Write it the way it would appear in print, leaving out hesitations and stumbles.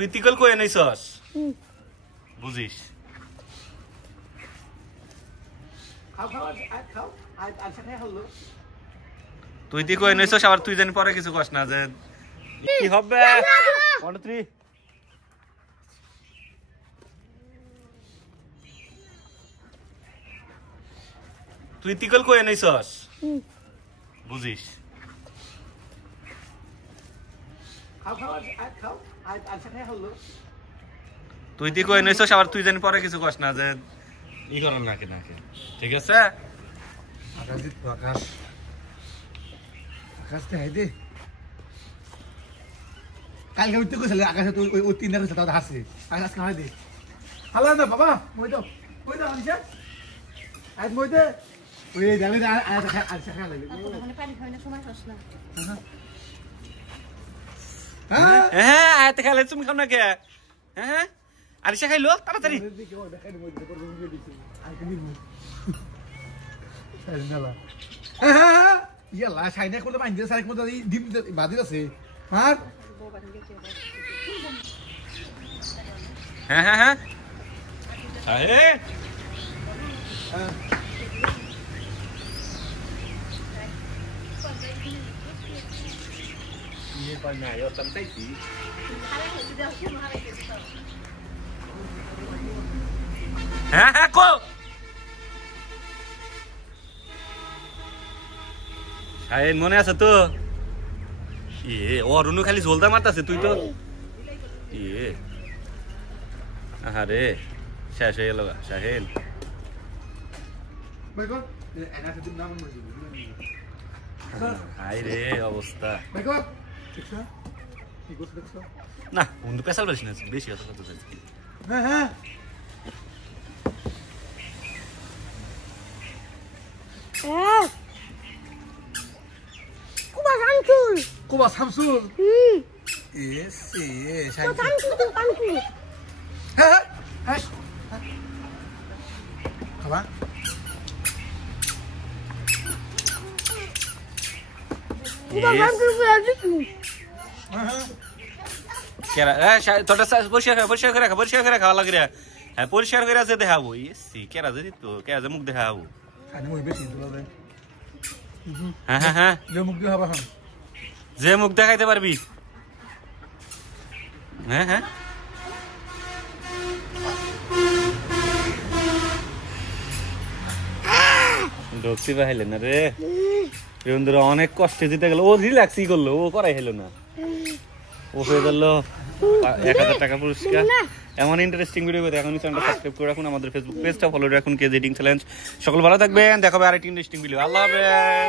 তুই তিকল কই এনেছস বুঝিস তুই তিকল এনেছস আবার তুই জানি পরে কিছু কস না যে কি হবে 1 2 3 তুই তিকল কই এনেছস বুঝিস তুই তিকল এনেছস আবার তুই জানি পরে কিছু কস না যে ই করার নাকি নাকি ঠিক আছে আকাশজিৎ আকাশ আকাশ দেখাই দে কালকে উঠতে কইছিল আকাশে তো ওই তিনটা কইছিল তাও হাসে আকাশ খাওয়াই দে হালা না বাবা মই দাও আনিছে আজ মই দে ওই জানি আর খাওয়া লাগবে ওখানে পানি খাওয়ানোর সময় হস না হ্যাঁ হ্যাঁ আয়াতে খাইলে তুমি খাও না কে হ্যাঁ আরিশা খাইলো তাড়াতাড়ি ইয়ালা সাইনা করলে বাইন দিয়ে সাইক মতো ডিম বাদি আছে আর হ্যাঁ হ্যাঁ হ্যাঁ আরে ये पर ना यो तमते की হ্যাঁ হ্যাঁ কো শাহিন মনে আছে তো অরুণু খালি ঝোলদা মারতাছে তুই তো আরে শেষ হয়ে গেল শাহিন হাই রে অবস্থা না বন্ধু পেশাল বেশি না বেশি কথা কথা হ্যাঁ হ্যাঁ Kuba Samsul. Yes, yes. Tangku. Hah? Hah? Apa? Kuba tangku berarti. Kira, थोड़ा सा परिष्कार करे खावा लग रहा है परिष्कार करे से देखाबो ये केरा जदी तो केरा मुख देखाबो खाने मुई बेसी তোলা যায় হ্যাঁ হ্যাঁ হ্যাঁ যে মুখ দেখাবা হ্যাঁ যে মুখ দেখাইতে পারবি হ্যাঁ হ্যাঁ ডক্সি পাইলে না রে বন্ধুরা অনেক কষ্টে জিতে গেল ও রিল্যাক্সই করলো ও করাই হলো না ও হয়ে গেল 1000 টাকা পুরস্কার এমন ইন্টারেস্টিং ভিডিও পেতে এখনই চ্যানেলটা সাবস্ক্রাইব করে রাখুন আমাদের ফেসবুক পেজটা ফলো রাখুন কেজ এডিটিং চ্যালেঞ্জ সকল ভালো থাকবেন দেখা হবে আরেকটি ইন্টারেস্টিং ভিডিও আল্লাহ হাফেজ।